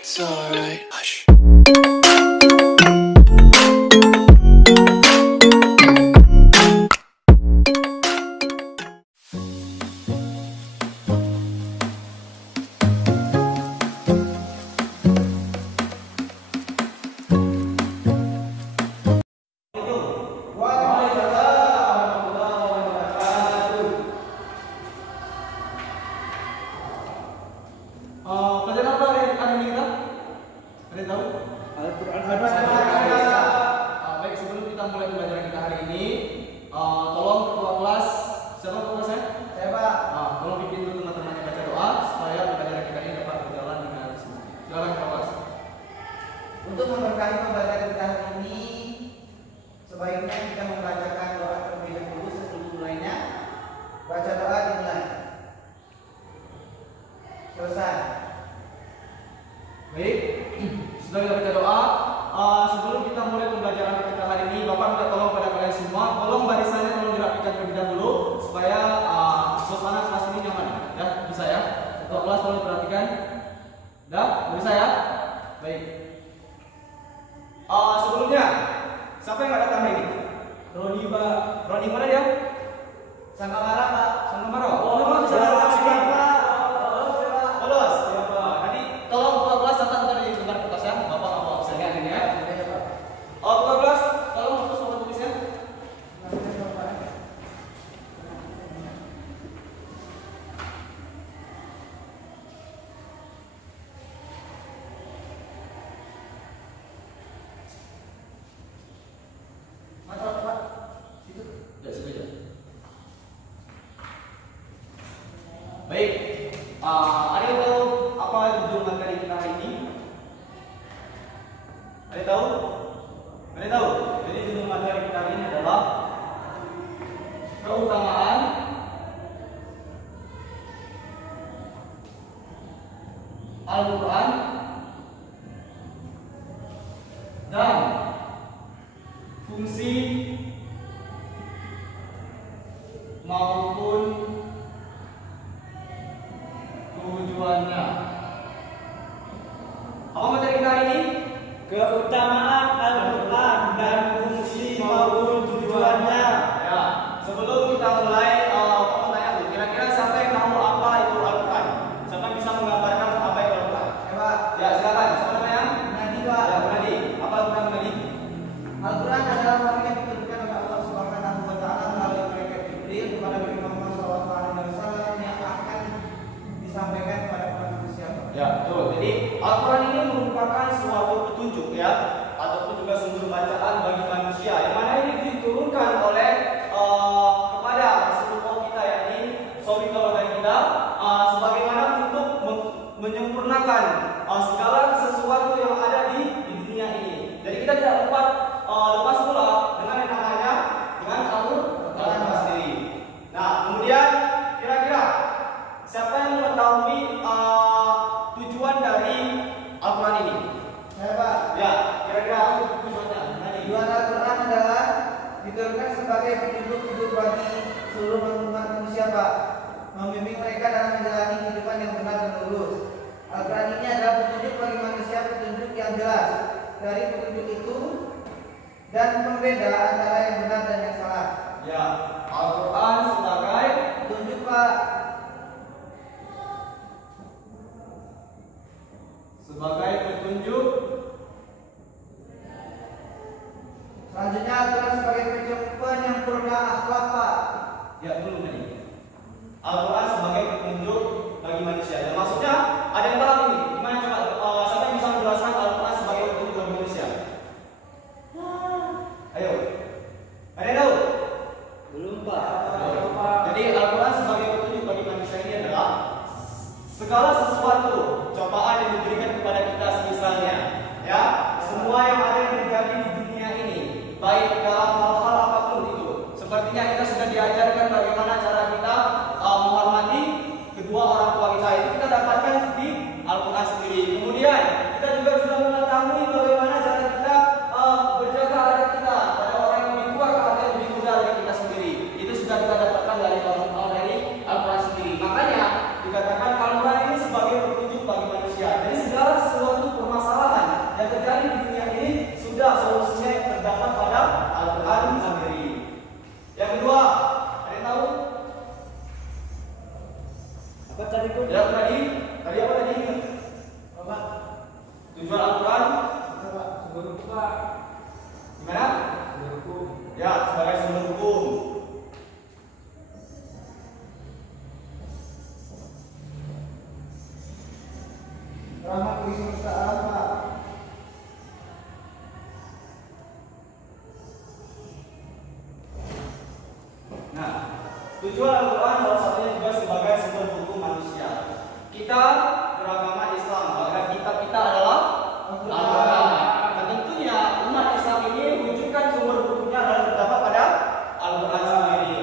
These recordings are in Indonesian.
It's alright. Hush. Pelajaran apa hari ini kita? Ada yang tahu? Al-Quran. Baik, sebelum kita mulai pelajaran kita hari ini, tolong ketua kelas, siapa ketua kelasnya? Saya Pak. Tolong pimpin dulu teman-temannya baca doa supaya pelajaran kita ini dapat berjalan dengan semua. Silakan ketua kelas. Untuk memberkahi pembelajaran kita hari ini, sebaiknya kita membacakan doa terlebih dahulu sebelum mulainya. Baca doa dimulai. Selesai. Baik, sudah kita baca doa. Sebelum kita mulai pembelajaran kita hari ini, Bapak minta tolong pada kalian semua, tolong barisannya tolong dirapikan terlebih dahulu supaya suasana kelas ini nyaman. Ya, bisa ya. Ketua kelas tolong perhatikan. Dah, bisa ya. Baik. Sebelumnya, siapa yang nggak datang hari ini? Roni Pak. Roni mana dia? Sangka marah Pak. Sangka marah. Lolos Pak. Lolos. Nanti tolong ketua kelas catat tadi di lembar kertas ya. Bapak nggak mau absen ya ini ya. Ketua kelas, tolong hapus papan tulisnya. Masa Pak. Itu. Ya, situ aja. Baik, ada yang tahu apa judul materi kita hari ini? Ada yang tahu? Ada yang tahu? Jadi judul materi kita hari ini adalah keutamaan Al-Quran dan fungsi maupun tujuannya. Apa materi kita hari ini? Keutamaan Al-Quran dan fungsi maupun tujuannya. Ya, sebelum kita mulai, aku mau tanya dulu. Kira-kira siapa yang tahu apa itu Al-Quran? Siapa yang bisa menggambarkan apa itu Al-Quran? Pak. Ya, silakan. Siapa namanya? Nadi Pak. Ya, Nadi. Apa Al-Quran Nadi? Al-Quran adalah wahyu yang diturunkan oleh Allah Subhanahu wa Ta'ala melalui malaikat Jibril kepada Nabi Muhammad SAW yang akan disampaikan kepada para manusia. Ya, betul. Jadi Al-Quran ini merupakan suatu petunjuk ya, ataupun juga sumber bacaan bagi manusia. Yang mana ini diturunkan oleh kepada Rasulullah kita yakni Sawi Tauladan kita, sebagaimana untuk menyempurnakan segala sesuatu yang ada di dunia ini. Jadi kita tidak lepas pula dengan yang namanya dengan Al-Quran sendiri. Nah, kemudian kira-kira siapa yang mengetahui tujuan dari Al-Quran ini? Saya Pak. Ya, kira-kira apa tujuannya? Nadi. Tujuan Al-Quran adalah diturunkan sebagai petunjuk hidup bagi seluruh umat manusia Pak, membimbing mereka dalam menjalani kehidupan yang benar dan lurus. Al-Quran ini adalah petunjuk bagi manusia, petunjuk yang jelas dari petunjuk itu dan pembeda antara yang benar dan yang salah. Ya, Al-Quran sebagai Petunjuk Pak. petunjuk. Selanjutnya Al-Quran sebagai penyempurna akhlak Pak. Ya, belum tadi. Al-Quran sebagai petunjuk bagi manusia. Dan maksudnya ada yang tahu ini? Gimana coba? Siapa yang bisa menjelaskan Al-Quran sebagai petunjuk bagi manusia? Ayo. Ada yang tahu? Belum Pak. Jadi Al-Quran sebagai petunjuk bagi manusia ini adalah segala sesuatu cobaan yang diberikan kepada kita semisalnya, ya, semua yang ada yang terjadi di dunia ini, baik dalam hal-hal apapun itu. Sepertinya kita sudah diajarkan bagaimana cara kita menghormati kedua orang tua kita, itu kita dapatkan di Al-Quran sendiri. Kemudian kita juga sudah mengetahui bagaimana cara kita berjaga adat kita pada orang yang lebih tua atau yang lebih muda dari kita sendiri. Itu sudah kita dapatkan dari Al-Quran sendiri. Makanya dikatakan Al-Quran ini sebagai petunjuk bagi manusia. Jadi segala sesuatu Rahmat kesemestaan, Pak. Nah, tujuan Al-Quran salah satunya juga sebagai sumber hukum manusia. Kita beragama Islam, maka kitab kita adalah Al-Quran. Dan tentunya umat Islam ini rujukan sumber hukumnya adalah terdapat pada Al-Quran sendiri.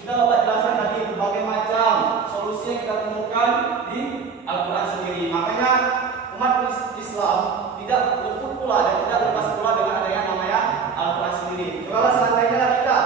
Sudah Bapak jelaskan tadi berbagai macam solusi yang kita temukan di Al-Quran sendiri. Makanya umat Islam tidak luput pula dan tidak lepas pula dengan adanya namanya Al-Quran sendiri. Cobalah seandainya lah kita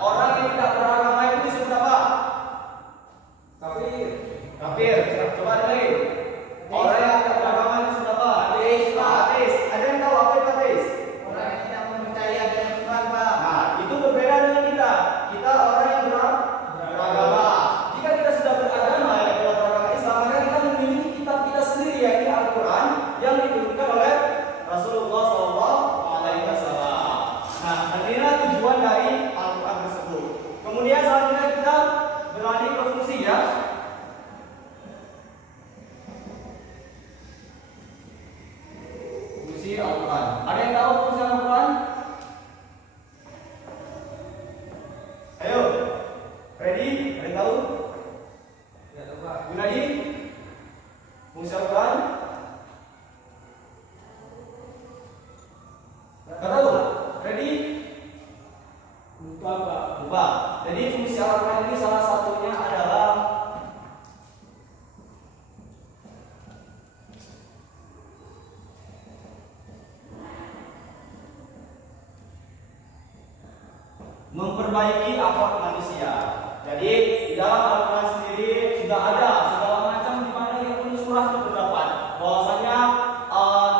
orang yang tidak beragama itu disebut apa? Kafir. Kafir. Coba ada lagi. Orang yang tidak beragama itu disebut apa? Ateis, Pak. Ateis. Ada yang tahu apa itu ateis? Orang yang tidak mempercayai adanya Tuhan, Pak. Nah, itu berbeda dengan kita. Kita orang yang beragama. Jika kita sudah beragama, ya kita beragama Islam, maka kita memiliki kitab kita sendiri, yaitu Al-Quran yang diturunkan oleh Rasulullah SAW. Nah, inilah tujuan dari Al-Quran tersebut. Kemudian selanjutnya kita beralih ke fungsi ya. Fungsi Al-Quran. Ada yang tahu fungsi Al-Quran? Ayo, Freddy, ada yang tahu? Ya, Pak. Gunadi, fungsi Al-Quran? Gak tahu? Freddy? Lupa, Pak. Lupa. Jadi fungsi Al-Quran ini salah satunya adalah memperbaiki akhlak manusia. Jadi di dalam Al-Quran sendiri sudah ada segala macam di mana yang pun surah itu terdapat bahwasanya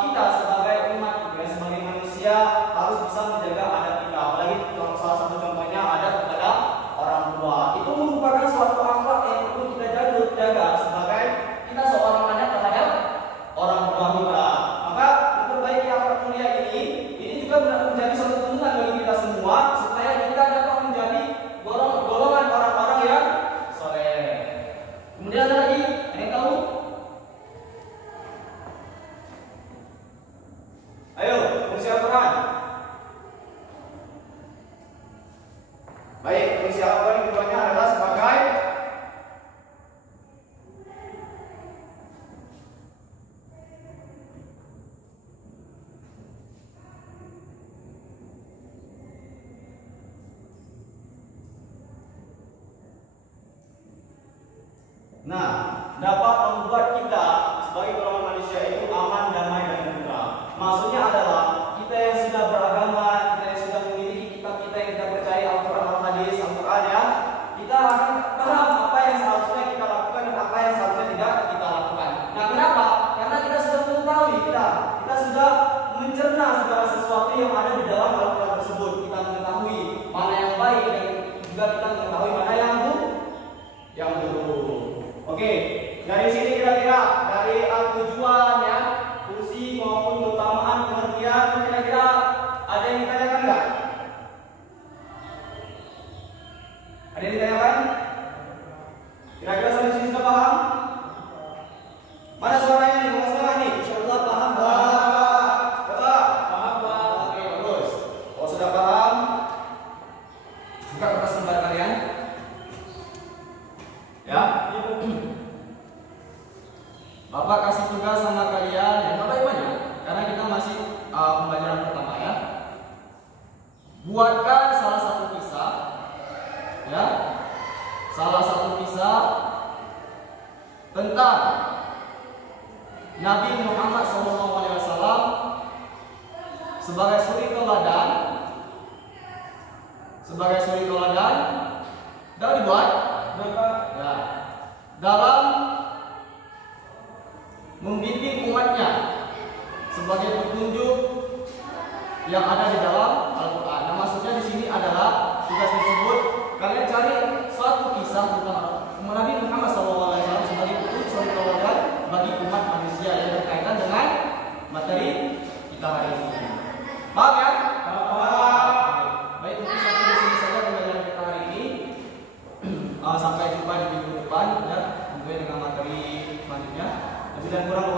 kita sebagai umat, ya, sebagai manusia harus bisa menjaga adab kita. Apalagi salah satu contohnya adab kepada orang tua. Itu merupakan suatu akhlak yang perlu kita jaga sebagai kita seorang anak terhadap orang tua kita. Maka memperbaiki akhlak mulia ini juga menjadi suatu tuntunan bagi kita semua supaya kita dapat menjadi golongan orang-orang yang soleh. Kemudian ada lagi, ada yang tahu? Ayo, fungsi Al-Quran. Baik, fungsi Al-Quran keduanya adalah sebagai dapat membuat kita sebagai golongan manusia itu aman, damai, dan tentram. Maksudnya adalah kita yang sudah beragama, kita yang sudah memiliki kitab kita yang kita percaya Al-Quran, Al-Hadis, Al-Quran ya, kita akan paham apa yang seharusnya kita lakukan dan apa yang seharusnya tidak kita lakukan. Nah, kenapa? Karena kita sudah mengetahui, kita sudah mencerna segala sesuatu yang ada di dalam Al-Quran tersebut. Kita mengetahui mana yang baik dan juga kita mengetahui mana yang buruk. Oke, dari sini kira-kira dari tujuannya, fungsi maupun keutamaan pengertian, kira-kira ada yang ditanyakan nggak? Ada yang ditanyakan? Kira-kira sampai sini sudah paham? Mana suaranya nih? Mana suara nih? Insyaallah paham, Pak. Coba. Paham, Pak. Oke, bagus. Kalau sudah paham, buka kertas lembar kalian. Ya. Bapak kasih tugas sama kalian, ya Bapak banyak, karena kita masih pembelajaran pertama ya. Buatkan salah satu kisah, ya, salah satu kisah tentang Nabi Muhammad SAW sebagai suri teladan, dan dibuat, ya, dalam membimbing umatnya sebagai petunjuk yang ada di dalam Al-Quran. Nah, maksudnya di sini adalah tugas tersebut kalian cari suatu kisah tentang Nabi Muhammad SAW sebagai petunjuk suri teladan bagi umat manusia yang berkaitan dengan materi kita hari ini. Paham ya? Paham. Baik, mungkin sampai di sini saja pembelajaran kita hari ini. Sampai jumpa di minggu depan ya, tentunya dengan materi selanjutnya. Lebih dan kurang